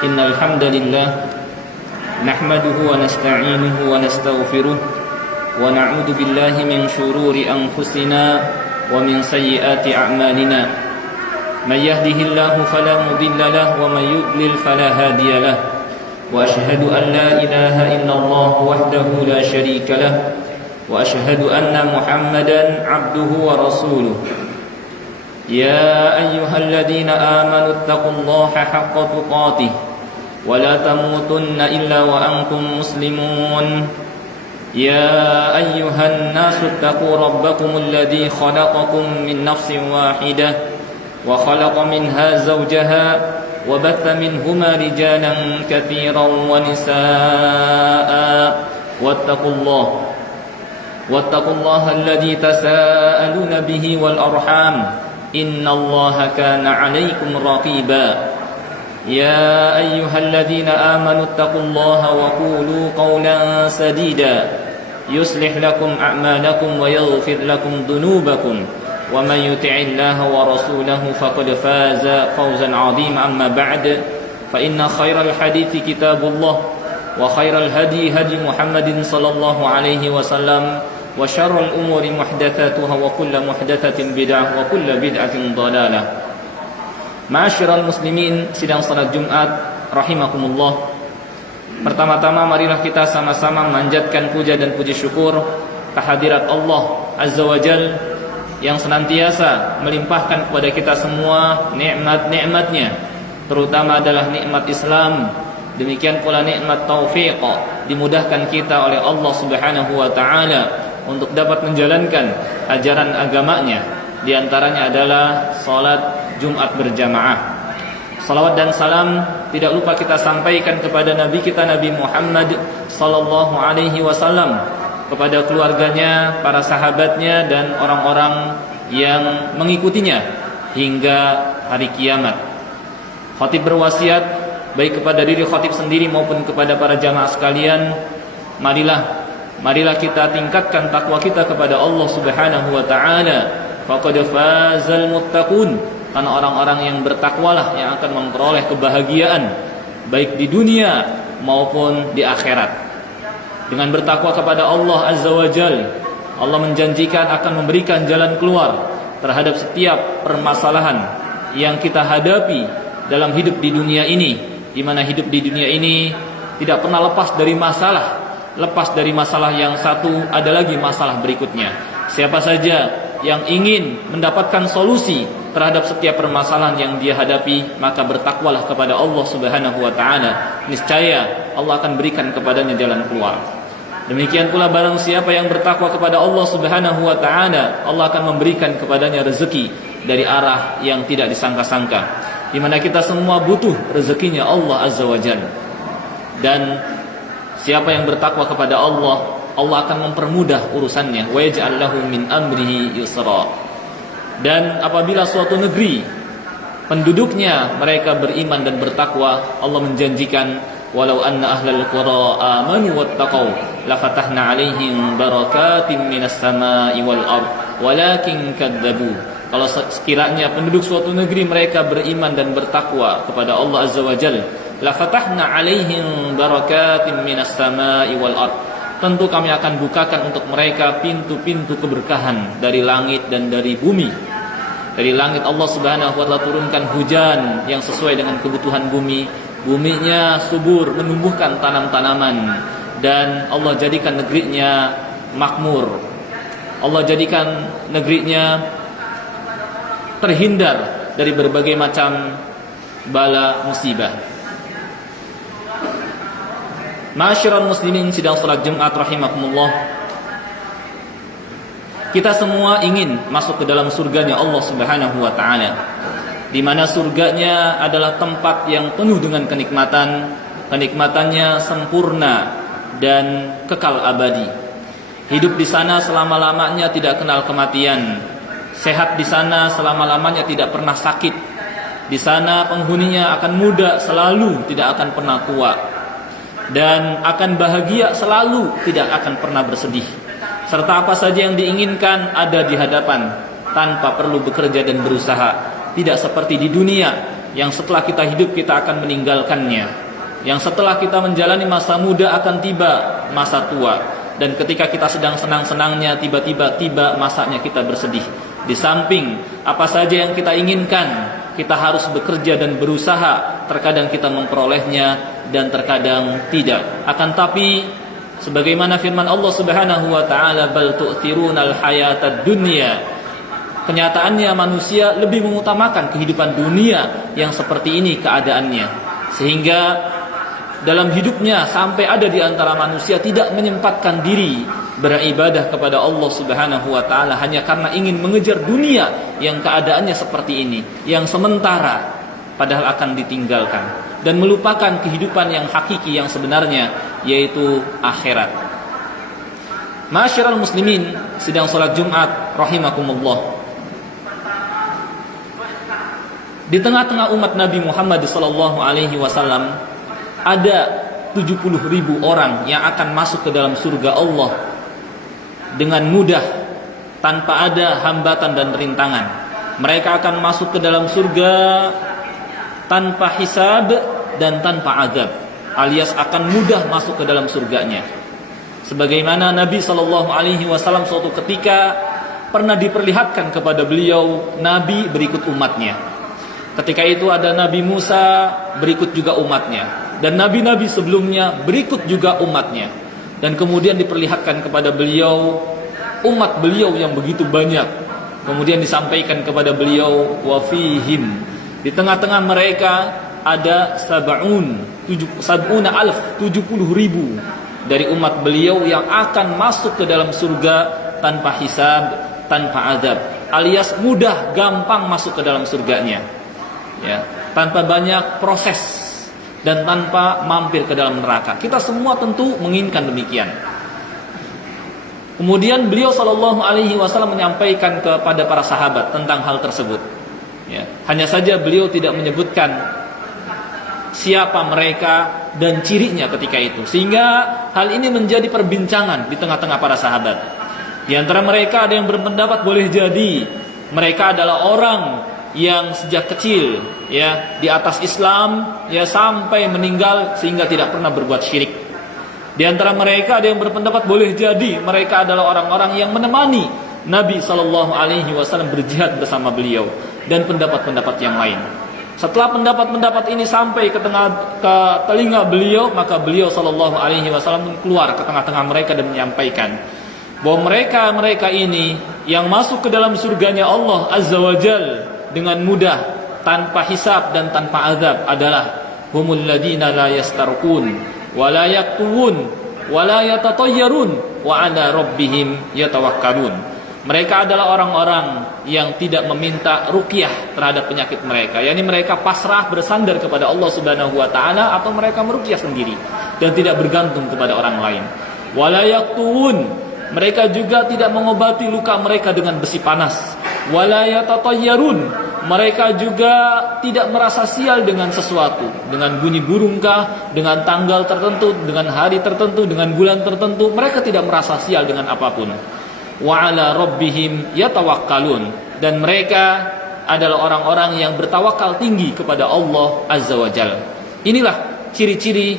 إن الحمد لله نحمده ونستعينه ونستغفره ونعوذ بالله من شرور أنفسنا ومن سيئات أعمالنا من يهده الله فلا مضل له ومن يضلل فلا هادي له وأشهد أن لا إله إلا الله وحده لا شريك له وأشهد أن محمدا عبده ورسوله يا أيها الذين آمنوا اتقوا الله حق تقاته ولا تموتن إلا وأنتم مسلمون يا أيها الناس اتقوا ربكم الذي خلقكم من نفس واحدة وخلق منها زوجها وبث منهما رجالا كثيرا ونساء واتقوا الله الذي تساءلون به والأرحام إن الله كان عليكم رقيبا يا أيها الذين آمنوا اتقوا الله وقولوا قولا سديدا يصلح لكم أعمالكم ويغفر لكم ذنوبكم ومن يطع الله ورسوله فقد فاز فوزا عظيما أما بعد فإن خير الحديث كتاب الله وخير الهدي هدي محمد صلى الله عليه وسلم وشر الأمور محدثاتها وكل محدثة بدعة وكل بدعة ضلالة. Ma'asyiral muslimin, sidang salat Jumat rahimakumullah. Pertama-tama marilah kita sama-sama memanjatkan puja dan puji syukur kehadirat Allah Azza wa Jal yang senantiasa melimpahkan kepada kita semua nikmat-nikmatnya, terutama adalah nikmat Islam. Demikian pula nikmat taufiq, dimudahkan kita oleh Allah Subhanahu wa taala untuk dapat menjalankan ajaran agamanya. Di antaranya adalah salat Jumat berjamaah. Salawat dan salam tidak lupa kita sampaikan kepada Nabi kita Nabi Muhammad sallallahu alaihi wasallam, kepada keluarganya, para sahabatnya dan orang-orang yang mengikutinya hingga hari kiamat. Khatib berwasiat baik kepada diri khatib sendiri maupun kepada para jamaah sekalian, marilah kita tingkatkan takwa kita kepada Allah Subhanahu wa taala. Faqad fazal muttaqun, karena orang-orang yang bertakwalah yang akan memperoleh kebahagiaan baik di dunia maupun di akhirat. Dengan bertakwa kepada Allah Azza wa Jal, Allah menjanjikan akan memberikan jalan keluar terhadap setiap permasalahan yang kita hadapi dalam hidup di dunia ini, di mana hidup di dunia ini tidak pernah lepas dari masalah. Lepas dari masalah yang satu, ada lagi masalah berikutnya. Siapa saja yang ingin mendapatkan solusi terhadap setiap permasalahan yang dia hadapi, maka bertakwalah kepada Allah Subhanahu wa taala. Niscaya Allah akan berikan kepadanya jalan keluar. Demikian pula barang siapa yang bertakwa kepada Allah Subhanahu wa taala, Allah akan memberikan kepadanya rezeki dari arah yang tidak disangka-sangka. Di mana kita semua butuh rezekinya Allah Azza wa Jalla. Dan siapa yang bertakwa kepada Allah, Allah akan mempermudah urusannya. Wa yaj'al lahu min amrihi yusra. Dan apabila suatu negeri penduduknya mereka beriman dan bertakwa, Allah menjanjikan walau anna ahlal qura amanu wattaqau lafatahna 'alaihim barakatim minas sama'i wal ard walakin kadzabu. Kalau sekiranya penduduk suatu negeri mereka beriman dan bertakwa kepada Allah Azza wa Jalla, lafatahna 'alaihim barakatim minas sama'i wal ard, tentu kami akan bukakan untuk mereka pintu-pintu keberkahan dari langit dan dari bumi. Dari langit Allah Subhanahu wa taala turunkan hujan yang sesuai dengan kebutuhan bumi. Buminya subur, menumbuhkan tanam-tanaman, dan Allah jadikan negerinya makmur. Allah jadikan negerinya terhindar dari berbagai macam bala musibah. Ma'asyiral muslimin, sidang salat Jumat rahimakumullah. Kita semua ingin masuk ke dalam surganya Allah Subhanahu wa taala, di mana surganya adalah tempat yang penuh dengan kenikmatan, kenikmatannya sempurna dan kekal abadi. Hidup di sana selama-lamanya tidak kenal kematian. Sehat di sana selama-lamanya tidak pernah sakit. Di sana penghuninya akan muda selalu, tidak akan pernah tua. Dan akan bahagia selalu, tidak akan pernah bersedih. Serta apa saja yang diinginkan ada di hadapan, tanpa perlu bekerja dan berusaha. Tidak seperti di dunia, yang setelah kita hidup kita akan meninggalkannya, yang setelah kita menjalani masa muda akan tiba masa tua, dan ketika kita sedang senang-senangnya tiba-tiba tiba masanya kita bersedih. Di samping apa saja yang kita inginkan, kita harus bekerja dan berusaha. Terkadang kita memperolehnya dan terkadang tidak. Akan tapi sebagaimana firman Allah Subhanahu wa taala, bal tu'thirunal hayatad dunya. Kenyataannya manusia lebih mengutamakan kehidupan dunia yang seperti ini keadaannya. Sehingga dalam hidupnya sampai ada di antara manusia tidak menyempatkan diri beribadah kepada Allah Subhanahu wa taala hanya karena ingin mengejar dunia yang keadaannya seperti ini, yang sementara padahal akan ditinggalkan, dan melupakan kehidupan yang hakiki yang sebenarnya, yaitu akhirat. Ma'asyiral muslimin sedang salat Jumat rahimakumullah. Di tengah-tengah umat Nabi Muhammad sallallahu alaihi wasallam ada 70.000 orang yang akan masuk ke dalam surga Allah dengan mudah, tanpa ada hambatan dan rintangan. Mereka akan masuk ke dalam surga tanpa hisab dan tanpa azab, alias akan mudah masuk ke dalam surganya. Sebagaimana Nabi SAW suatu ketika pernah diperlihatkan kepada beliau Nabi berikut umatnya. Ketika itu ada Nabi Musa, berikut juga umatnya, dan nabi-nabi sebelumnya berikut juga umatnya. Dan kemudian diperlihatkan kepada beliau umat beliau yang begitu banyak. Kemudian disampaikan kepada beliau wa fihim, di tengah-tengah mereka ada 70.000 dari umat beliau yang akan masuk ke dalam surga tanpa hisab, tanpa azab, alias mudah gampang masuk ke dalam surganya, ya, tanpa banyak proses dan tanpa mampir ke dalam neraka. Kita semua tentu menginginkan demikian. Kemudian beliau sallallahu alaihi wasallam menyampaikan kepada para sahabat tentang hal tersebut. Ya, hanya saja beliau tidak menyebutkan siapa mereka dan cirinya ketika itu, sehingga hal ini menjadi perbincangan di tengah-tengah para sahabat. Di antara mereka ada yang berpendapat boleh jadi mereka adalah orang yang sejak kecil, ya, di atas Islam, ya, sampai meninggal sehingga tidak pernah berbuat syirik. Di antara mereka ada yang berpendapat boleh jadi mereka adalah orang-orang yang menemani Nabi SAW berjihad bersama beliau, dan pendapat-pendapat yang lain. Setelah pendapat-pendapat ini sampai ke telinga beliau, maka beliau SAW keluar ke tengah-tengah mereka dan menyampaikan bahwa mereka ini yang masuk ke dalam surganya Allah Azza wa Jal dengan mudah, tanpa hisab dan tanpa azab adalah humul ladina la yastarqun wa la yaqtun wa la yatatayyarun wa ala rabbihim yatawakkalun. Mereka adalah orang-orang yang tidak meminta ruqyah terhadap penyakit mereka, yakni mereka pasrah bersandar kepada Allah Subhanahu wa taala, atau mereka meruqyah sendiri dan tidak bergantung kepada orang lain. Wa la yaqtun, mereka juga tidak mengobati luka mereka dengan besi panas. Wala yatatayyarun, mereka juga tidak merasa sial dengan sesuatu, dengan bunyi burung kah, dengan tanggal tertentu, dengan hari tertentu, dengan bulan tertentu. Mereka tidak merasa sial dengan apapun. Wa ala rabbihim yatawakkalun, dan mereka adalah orang-orang yang bertawakal tinggi kepada Allah Azza wa Jalla. Inilah ciri-ciri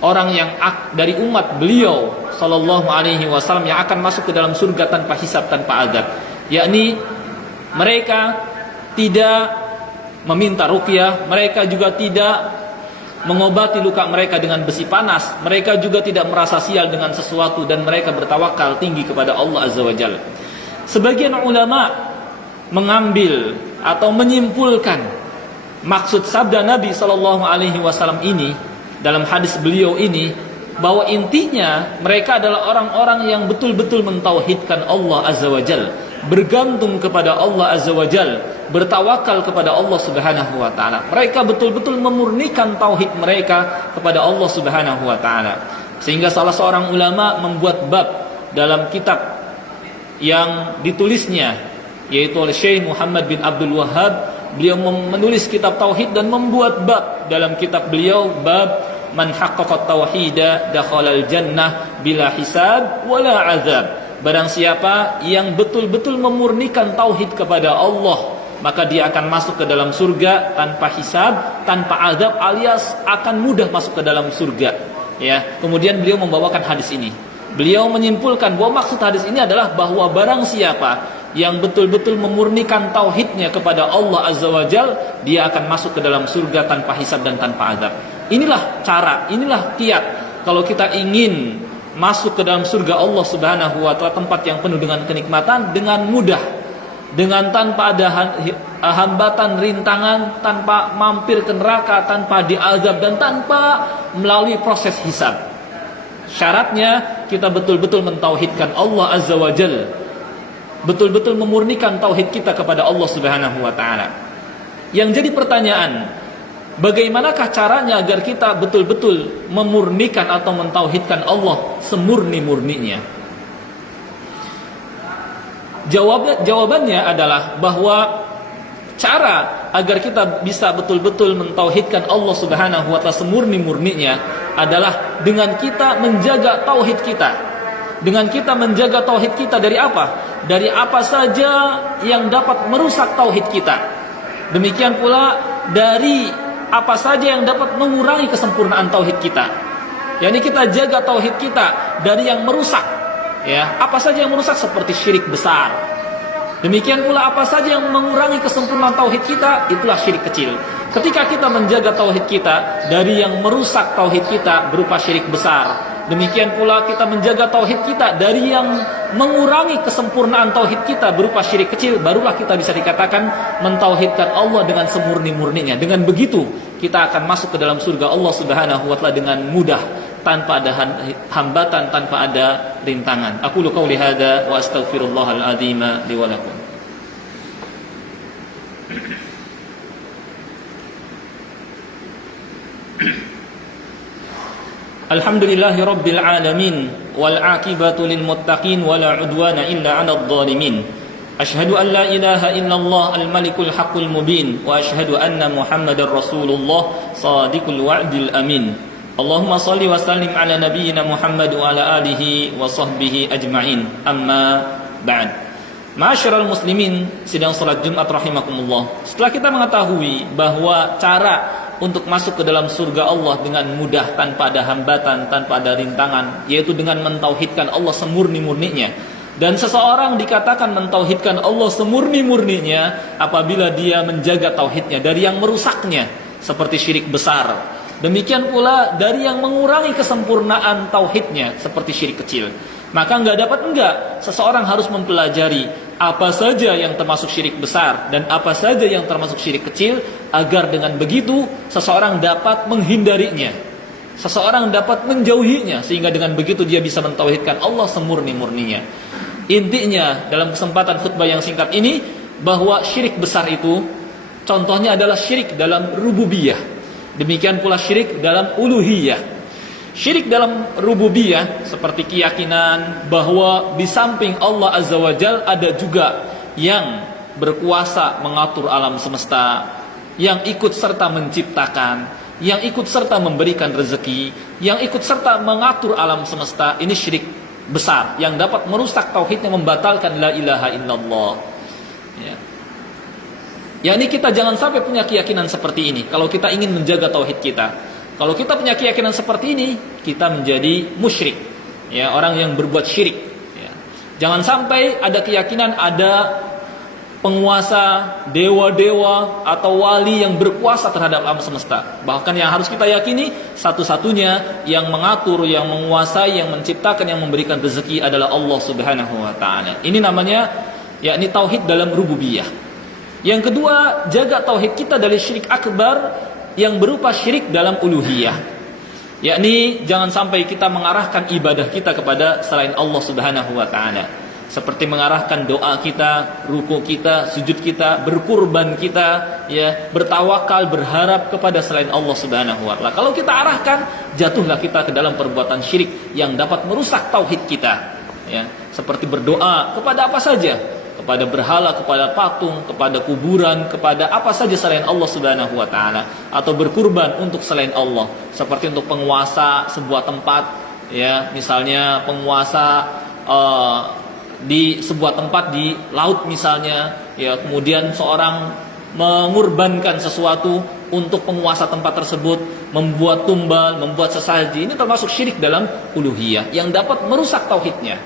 orang yang dari umat beliau sallallahu alaihi wasallam yang akan masuk ke dalam surga tanpa hisab, tanpa azab, yakni mereka tidak meminta ruqyah, mereka juga tidak mengobati luka mereka dengan besi panas, mereka juga tidak merasa sial dengan sesuatu, dan mereka bertawakal tinggi kepada Allah Azza wa Jalla. Sebagian ulama mengambil atau menyimpulkan maksud sabda Nabi sallallahu alaihi wasallam ini dalam hadis beliau ini, bahwa intinya mereka adalah orang-orang yang betul-betul mentauhidkan Allah Azza wa Jalla, bergantung kepada Allah Azza wa Jalla, bertawakal kepada Allah Subhanahu wa taala. Mereka betul-betul memurnikan tauhid mereka kepada Allah Subhanahu wa taala. Sehingga salah seorang ulama membuat bab dalam kitab yang ditulisnya, yaitu oleh Syekh Muhammad bin Abdul Wahhab. Beliau menulis kitab tauhid dan membuat bab dalam kitab beliau, bab man haqqaqa tauhida dakhalal jannah bila hisab wala azab. Barang siapa yang betul-betul memurnikan tauhid kepada Allah maka dia akan masuk ke dalam surga tanpa hisab, tanpa azab, alias akan mudah masuk ke dalam surga. Ya, kemudian beliau membawakan hadis ini. Beliau menyimpulkan bahwa maksud hadis ini adalah bahwa barang siapa yang betul-betul memurnikan tauhidnya kepada Allah Azza wa Jal, dia akan masuk ke dalam surga tanpa hisab dan tanpa azab. Inilah cara, inilah kiat kalau kita ingin masuk ke dalam surga Allah Subhanahu wa Ta'ala, tempat yang penuh dengan kenikmatan, dengan mudah, dengan tanpa ada hambatan, rintangan, tanpa mampir ke neraka, tanpa diazab, dan tanpa melalui proses hisab. Syaratnya kita betul-betul mentauhidkan Allah Azza wa Jal, betul-betul memurnikan tauhid kita kepada Allah Subhanahu wa Ta'ala. Yang jadi pertanyaan, bagaimanakah caranya agar kita betul-betul memurnikan atau mentauhidkan Allah semurni-murninya? Jawabannya adalah bahwa cara agar kita bisa betul-betul mentauhidkan Allah Subhanahu wa Ta'ala semurni-murninya adalah dengan kita menjaga tauhid kita. Dengan kita menjaga tauhid kita dari apa? Dari apa saja yang dapat merusak tauhid kita. Demikian pula dari apa saja yang dapat mengurangi kesempurnaan tauhid kita. Yani kita jaga tauhid kita dari yang merusak. Ya, apa saja yang merusak seperti syirik besar. Demikian pula apa saja yang mengurangi kesempurnaan tauhid kita, itulah syirik kecil. Ketika kita menjaga tauhid kita dari yang merusak tauhid kita berupa syirik besar, demikian pula kita menjaga tauhid kita dari yang mengurangi kesempurnaan tauhid kita berupa syirik kecil, barulah kita bisa dikatakan mentauhidkan Allah dengan semurni-murninya. Dengan begitu kita akan masuk ke dalam surga Allah Subhanahu wa Ta'ala dengan mudah, tanpa ada hambatan, tanpa ada rintangan. Aku qauli hadza wa astaghfirullahal azim li wa lakum. Alhamdulillahi rabbil alamin wal aqibatu lil muttaqin wala udwana illa 'alal zalimin. Asyhadu an la ilaha illallah al malikul haqqul mubin wa asyhadu anna Muhammadar rasulullah shadiqul wa'dil amin. Allahumma salli wa sallim ala nabiyyina Muhammad wa ala alihi wa sahbihi ajma'in. Amma ba'd. Ma'asyiral muslimin sidang salat Jumat rahimakumullah. Setelah kita mengetahui bahwa cara untuk masuk ke dalam surga Allah dengan mudah, tanpa ada hambatan, tanpa ada rintangan, yaitu dengan mentauhidkan Allah semurni-murninya. Dan seseorang dikatakan mentauhidkan Allah semurni-murninya apabila dia menjaga tauhidnya dari yang merusaknya seperti syirik besar. Demikian pula dari yang mengurangi kesempurnaan tauhidnya seperti syirik kecil. Maka seseorang harus mempelajari apa saja yang termasuk syirik besar dan apa saja yang termasuk syirik kecil, agar dengan begitu seseorang dapat menghindarinya, seseorang dapat menjauhinya, sehingga dengan begitu dia bisa mentauhidkan Allah semurni-murninya. Intinya dalam kesempatan khutbah yang singkat ini, bahwa syirik besar itu contohnya adalah syirik dalam rububiyah, demikian pula syirik dalam uluhiyah. Syirik dalam rububiyah seperti keyakinan bahwa di samping Allah Azza wa Jal ada juga yang berkuasa mengatur alam semesta, yang ikut serta menciptakan, yang ikut serta memberikan rezeki, yang ikut serta mengatur alam semesta. Ini syirik besar yang dapat merusak tauhidnya, membatalkan la ilaha illallah. Ya, ini kita jangan sampai punya keyakinan seperti ini kalau kita ingin menjaga tauhid kita. Kalau kita punya keyakinan seperti ini, kita menjadi musyrik, ya, orang yang berbuat syirik. Ya. Jangan sampai ada keyakinan ada penguasa, dewa-dewa atau wali yang berkuasa terhadap alam semesta. Bahkan yang harus kita yakini, satu-satunya yang mengatur, yang menguasai, yang menciptakan, yang memberikan rezeki adalah Allah Subhanahu wa Ta'ala. Ini namanya yakni tauhid dalam rububiyah. Yang kedua, jaga tauhid kita dari syirik akbar yang berupa syirik dalam uluhiyah. Yakni jangan sampai kita mengarahkan ibadah kita kepada selain Allah Subhanahu wa Ta'ala, seperti mengarahkan doa kita, ruku kita, sujud kita, berkurban kita, ya, bertawakal, berharap kepada selain Allah Subhanahu wa Ta'ala. Kalau kita arahkan, jatuhlah kita ke dalam perbuatan syirik yang dapat merusak tauhid kita, ya, seperti berdoa kepada apa saja, kepada berhala, kepada patung, kepada kuburan, kepada apa saja selain Allah Subhanahu wa Ta'ala, atau berkurban untuk selain Allah, seperti untuk penguasa sebuah tempat, ya, misalnya penguasa di sebuah tempat di laut misalnya, ya kemudian seorang mengorbankan sesuatu untuk penguasa tempat tersebut, membuat tumbal, membuat sesaji, ini termasuk syirik dalam uluhiyah yang dapat merusak tauhidnya,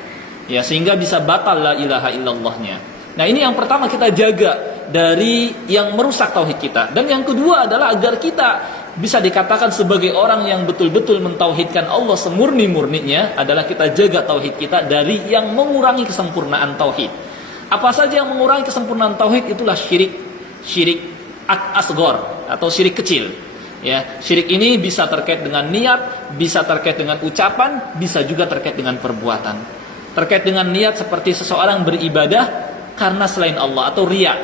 ya sehingga bisa batal la ilaha illallahnya. Nah ini yang pertama kita jaga dari yang merusak tauhid kita. Dan yang kedua adalah agar kita bisa dikatakan sebagai orang yang betul-betul mentauhidkan Allah semurni-murninya, adalah kita jaga tauhid kita dari yang mengurangi kesempurnaan tauhid. Apa saja yang mengurangi kesempurnaan tauhid itulah syirik asghar atau syirik kecil. Ya, syirik ini bisa terkait dengan niat, bisa terkait dengan ucapan, bisa juga terkait dengan perbuatan. Terkait dengan niat seperti seseorang beribadah karena selain Allah atau riya,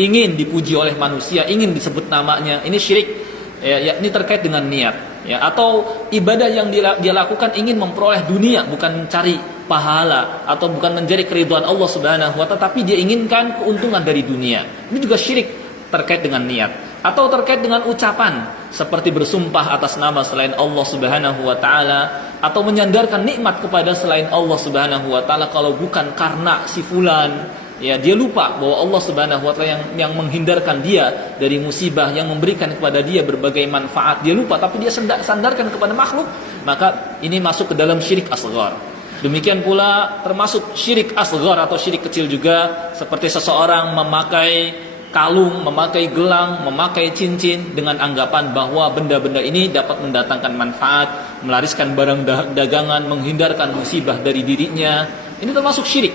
ingin dipuji oleh manusia, ingin disebut namanya, ini syirik. Ya, ini terkait dengan niat. Ya, atau ibadah yang dia lakukan ingin memperoleh dunia, bukan mencari pahala atau bukan mencari keridhaan Allah Subhanahu wa taala, tapi dia inginkan keuntungan dari dunia. Ini juga syirik terkait dengan niat. Atau terkait dengan ucapan seperti bersumpah atas nama selain Allah Subhanahu wa taala, atau menyandarkan nikmat kepada selain Allah Subhanahu wa taala kalau bukan karena si fulan, ya dia lupa bahwa Allah Subhanahu wa taala yang menghindarkan dia dari musibah, yang memberikan kepada dia berbagai manfaat, dia lupa tapi dia sandarkan kepada makhluk, maka ini masuk ke dalam syirik asghar. Demikian pula termasuk syirik asghar atau syirik kecil juga seperti seseorang memakai kalung, memakai gelang, memakai cincin dengan anggapan bahwa benda-benda ini dapat mendatangkan manfaat, melariskan barang dagangan, menghindarkan musibah dari dirinya. Ini termasuk syirik.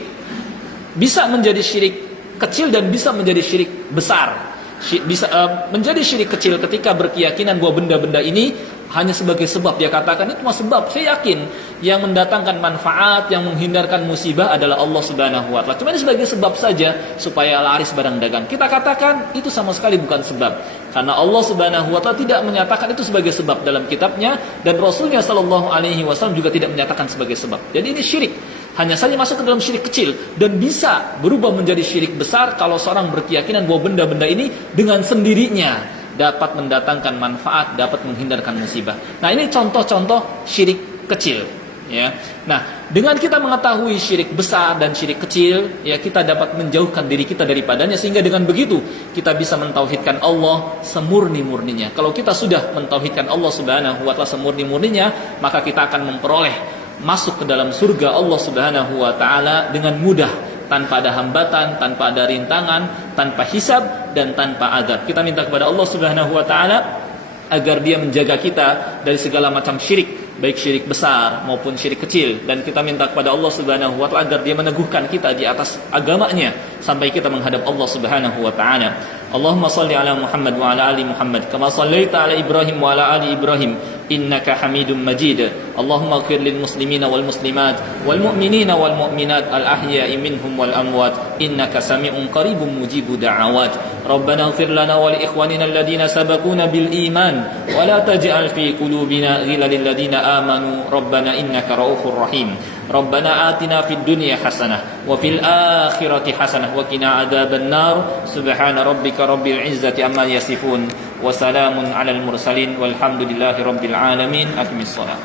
Bisa menjadi syirik kecil dan bisa menjadi syirik besar. Bisa menjadi syirik kecil ketika berkeyakinan bahwa benda-benda ini hanya sebagai sebab. Dia katakan itu cuma sebab. Saya yakin yang mendatangkan manfaat, yang menghindarkan musibah adalah Allah Subhanahu wa taala. Cuma ini sebagai sebab saja supaya laris barang dagang. Kita katakan itu sama sekali bukan sebab. Karena Allah Subhanahu wa taala tidak menyatakan itu sebagai sebab dalam kitabnya, dan Rasulnya sallallahu alaihi wasallam juga tidak menyatakan sebagai sebab. Jadi ini syirik. Hanya saja masuk ke dalam syirik kecil dan bisa berubah menjadi syirik besar kalau seorang berkeyakinan bahwa benda-benda ini dengan sendirinya dapat mendatangkan manfaat, dapat menghindarkan musibah. Nah, ini contoh-contoh syirik kecil, ya. Nah, dengan kita mengetahui syirik besar dan syirik kecil, ya kita dapat menjauhkan diri kita daripadanya, sehingga dengan begitu kita bisa mentauhidkan Allah semurni-murninya. Kalau kita sudah mentauhidkan Allah Subhanahu wa taala semurni-murninya, maka kita akan memperoleh masuk ke dalam surga Allah Subhanahu wa taala dengan mudah, tanpa ada hambatan, tanpa ada rintangan, tanpa hisab dan tanpa adab. Kita minta kepada Allah Subhanahu wa taala agar Dia menjaga kita dari segala macam syirik, baik syirik besar maupun syirik kecil, dan kita minta kepada Allah Subhanahu wa taala agar Dia meneguhkan kita di atas agamanya sampai kita menghadap Allah Subhanahu wa taala. Allahumma salli ala Muhammad wa ala ali Muhammad kama sallaita ala Ibrahim wa ala ali Ibrahim innaka Hamidum Majid. Allahumma ighfir lil muslimina wal muslimat wal mu'minina wal mu'minat al ahya'i minhum wal amwat innaka sami'un qaribun mujibu da'awat. Rabbana ighfir lana wa li ikhwanina alladhina sabaquna bil iman wa la taj'al fi qulubina ghillan lil ladzina amanu rabbana innaka ra'ufur rahim. Rabbana atina fid dunya hasanah wa fil akhirati hasanah wa qina adzaban nar. Subhana rabbika rabbil izzati amma yasifun wa salamun alal mursalin walhamdulillahi rabbil alamin. Aqimis shalah.